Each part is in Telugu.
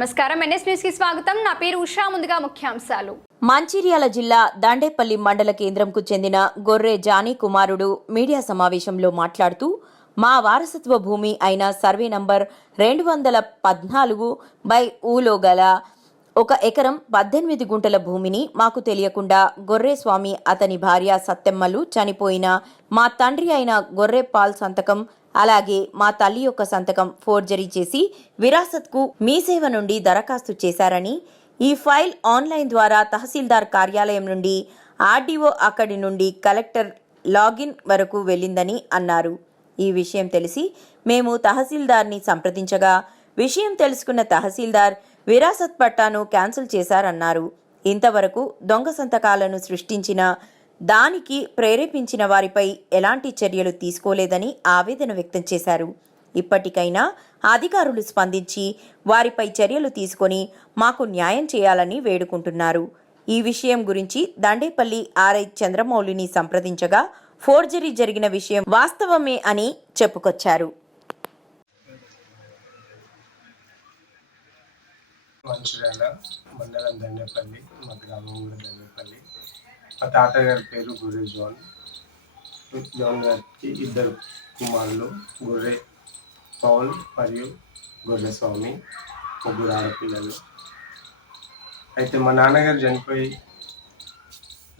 నమస్కారం. ఎన్ఎస్ న్యూస్కి స్వాగతం. నా పేరు ఉషా. ముందుగా ముఖ్యాంశాలు. మంచిర్యాల జిల్లా దండేపల్లి మండల కేంద్రంకు చెందిన గొర్రె జానీ కుమారుడు మీడియా సమావేశంలో మాట్లాడుతూ మా వారసత్వ భూమి అయిన సర్వే నంబర్ రెండు వందల పద్నాలుగు బై ఊలో గల ఒక ఎకరం పద్దెనిమిది గుంటల భూమిని మాకు తెలియకుండా గొర్రెస్వామి అతని భార్య సత్తెమ్మలు చనిపోయిన మా తండ్రి అయిన గొర్రె పాల్ సంతకం అలాగే మా తల్లి యొక్క సంతకం ఫోర్జరీ చేసి విరాసత్కు మీ సేవ నుండి దరఖాస్తు చేశారని ఈ ఫైల్ ఆన్లైన్ ద్వారా తహసీల్దార్ కార్యాలయం నుండి ఆర్డీఓ అక్కడి నుండి కలెక్టర్ లాగిన్ వరకు వెళ్ళిందని అన్నారు. ఈ విషయం తెలిసి మేము తహసీల్దార్ని సంప్రదించగా విషయం తెలుసుకున్న తహసీల్దార్ విరాసత్ పట్టాను క్యాన్సిల్ చేశారన్నారు. ఇంతవరకు దొంగ సంతకాలను సృష్టించిన దానికి ప్రేరేపించిన వారిపై ఎలాంటి చర్యలు తీసుకోలేదని ఆవేదన వ్యక్తం చేశారు. ఇప్పటికైనా అధికారులు స్పందించి వారిపై చర్యలు తీసుకొని మాకు న్యాయం చేయాలని వేడుకుంటున్నారు. ఈ విషయం గురించి దండేపల్లి ఆర్ఐ చంద్రమౌళిని సంప్రదించగా ఫోర్జరీ జరిగిన విషయం వాస్తవమే అని చెప్పుకొచ్చారు. మంచిర్యాల మండలం దండేపల్లి మా గ్రామం కూడా దండేపల్లి మా తాతగారి పేరు గొర్రె జోన్. జోన్ గారికి ఇద్దరు కుమారులు గొర్రె పౌల్ మరియు గొర్రె స్వామి ముగ్గురు ఆడపిల్లలు. అయితే మా నాన్నగారు చనిపోయి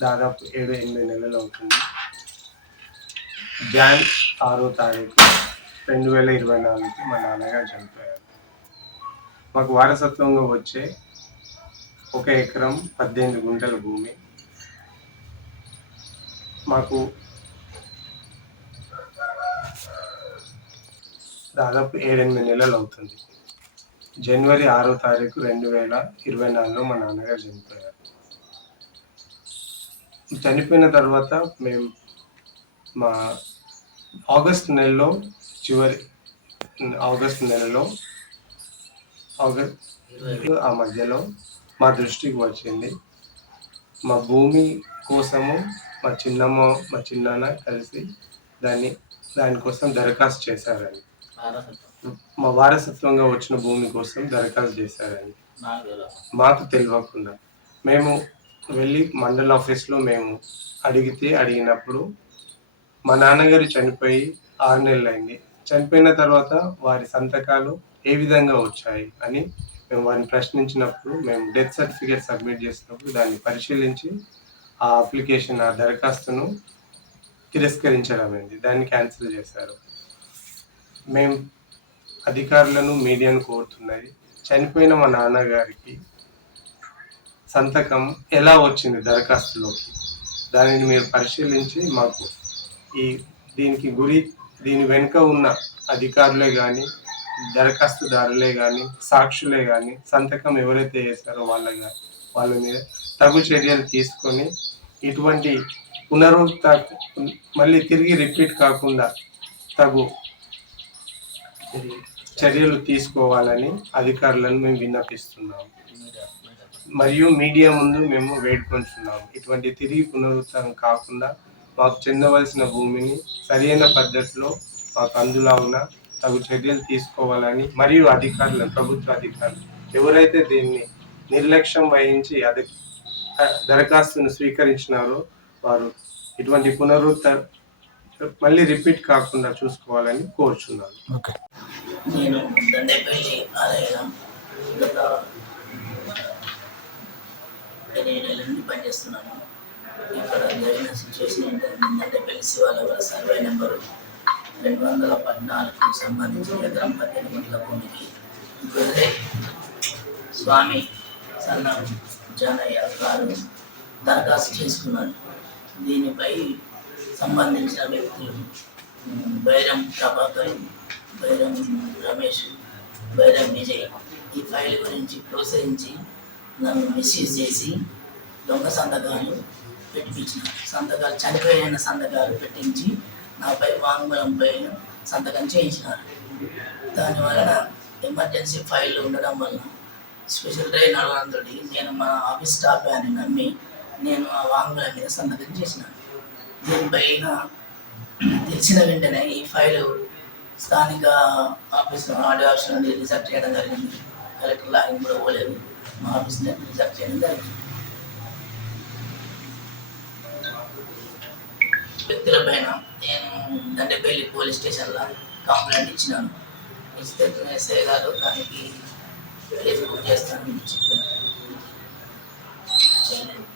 దాదాపు ఏడు ఎనిమిది నెలలు అవుతుంది. జాన్ ఆరో తారీఖు రెండు వేల ఇరవై నాలుగుకి మా నాన్నగారు చనిపోయారు. మాకు వారసత్వంగా వచ్చే ఒక ఎకరం పద్దెనిమిది గుంటల భూమి. మాకు దాదాపు ఏడెనిమిది నెలలు అవుతుంది. జనవరి ఆరో తారీఖు రెండు వేల ఇరవై నాలుగులో మా నాన్నగారు చనిపోయారు. చనిపోయిన తర్వాత మేము మా ఆగస్ట్ నెలలో చివరి ఆగస్ట్ నెలలో ఆగస్ట్ ఆ మధ్యలో మా దృష్టికి వచ్చింది. మా భూమి కోసము మా చిన్నమ్మ మా చిన్నాన్న కలిసి దాన్ని దానికోసం దరఖాస్తు చేశారని మా వారసత్వంగా వచ్చిన భూమి కోసం దరఖాస్తు చేశారని మాకు తెలియకుండా మేము వెళ్ళి మండల ఆఫీస్లో మేము అడిగితే అడిగినప్పుడు మా నాన్నగారు చనిపోయి ఆరు నెలలు అయింది చనిపోయిన తర్వాత వారి సంతకాలు ఏ విధంగా వచ్చాయి అని మేము వారిని ప్రశ్నించినప్పుడు మేము డెత్ సర్టిఫికేట్ సబ్మిట్ చేసినప్పుడు దాన్ని పరిశీలించి ఆ అప్లికేషన్ ఆ దరఖాస్తును తిరస్కరించడం దాన్ని క్యాన్సిల్ చేశారు. మేము అధికారులను మీడియాను కోరుతున్నది చనిపోయిన మా నాన్నగారికి సంతకం ఎలా వచ్చింది దరఖాస్తులోకి? దానిని మీరు పరిశీలించి మాకు ఈ దీనికి గురి దీని వెనుక ఉన్న అధికారులే కానీ దరఖాస్తుదారులే కానీ సాక్షులే కానీ సంతకం ఎవరైతే చేశారో వాళ్ళ వాళ్ళ మీద తగు చర్యలు తీసుకొని ఇటువంటి పునరుద్ధ మళ్ళీ తిరిగి రిపీట్ కాకుండా తగు చర్యలు తీసుకోవాలని అధికారులను మేము విన్నపిస్తున్నాము మరియు మీడియా ముందు మేము వేడుకొంటున్నాము ఇటువంటి తిరిగి పునరుద్ధరణ కాకుండా మాకు చెందవలసిన భూమిని సరైన పద్ధతిలో మాకు అందులో ఉన్న తగు చర్యలు తీసుకోవాలని మరియు అధికారులు ప్రభుత్వ అధికారులు ఎవరైతే దీన్ని నిర్లక్ష్యం వహించి అది దరఖాస్తును స్వీకరించినారో వారు ఇటువంటి పునరుద్ధ మళ్ళీ రిపీట్ కాకుండా చూసుకోవాలని కోరుచున్నాను. నేను దండేపల్లి ఆలయం గత ఎనిమిది నుండి పనిచేస్తున్నాను. ఇక్కడ జరిగిన సిచ్యువేషన్ ఏంటంటే దండేపల్లి శివాలయ సర్వే నెంబరు రెండు వందల పద్నాలుగుకు సంబంధించి ఎకరం పద్దెనిమిది వందల భూమికి స్వామి సన్న జానయ్య గారు దరఖాస్తు చేసుకున్నారు. దీనిపై సంబంధించిన వ్యక్తులు బైరం ప్రభాకర్ బైరం రమేష్ బైరం విజయ్ ఈ ఫైల్ గురించి ప్రోత్సహించి నన్ను మిస్యూజ్ చేసి దొంగ సంతకాలు పెట్టించిన సంతకాలు చనిపోయిన సంతకాలు పెట్టించి నాపై వాంగ్మూలంపై సంతకం చేయించినారు. దాని వలన ఎమర్జెన్సీ ఫైల్ ఉండడం వలన స్పెషల్ ట్రైన్ అడగడంతోటి నేను మన ఆఫీస్ స్టాఫ్ అని నమ్మి నేను ఆ వాంగ్మూలం మీద సంతకం చేసినాను. దీనిపైన తెలిసిన వెంటనే ఈ ఫైల్ స్థానిక ఆఫీస్ ఆడియో ఆఫీస్ నుండి రిజర్వ్ చేయడం జరిగింది. కలెక్టర్ లాగిన్ కూడా పోలేదు. మా ఆఫీస్ని రిజర్వ్ చేయడం జరిగింది. వ్యక్తుల పైన నేను దండపల్లి పోలీస్ స్టేషన్లో కంప్లైంట్ ఇచ్చినాను. ఇస్తే ఎస్ఐ గారు దానికి కేసు బుక్ చేస్తానని చెప్పాను చేయలేదు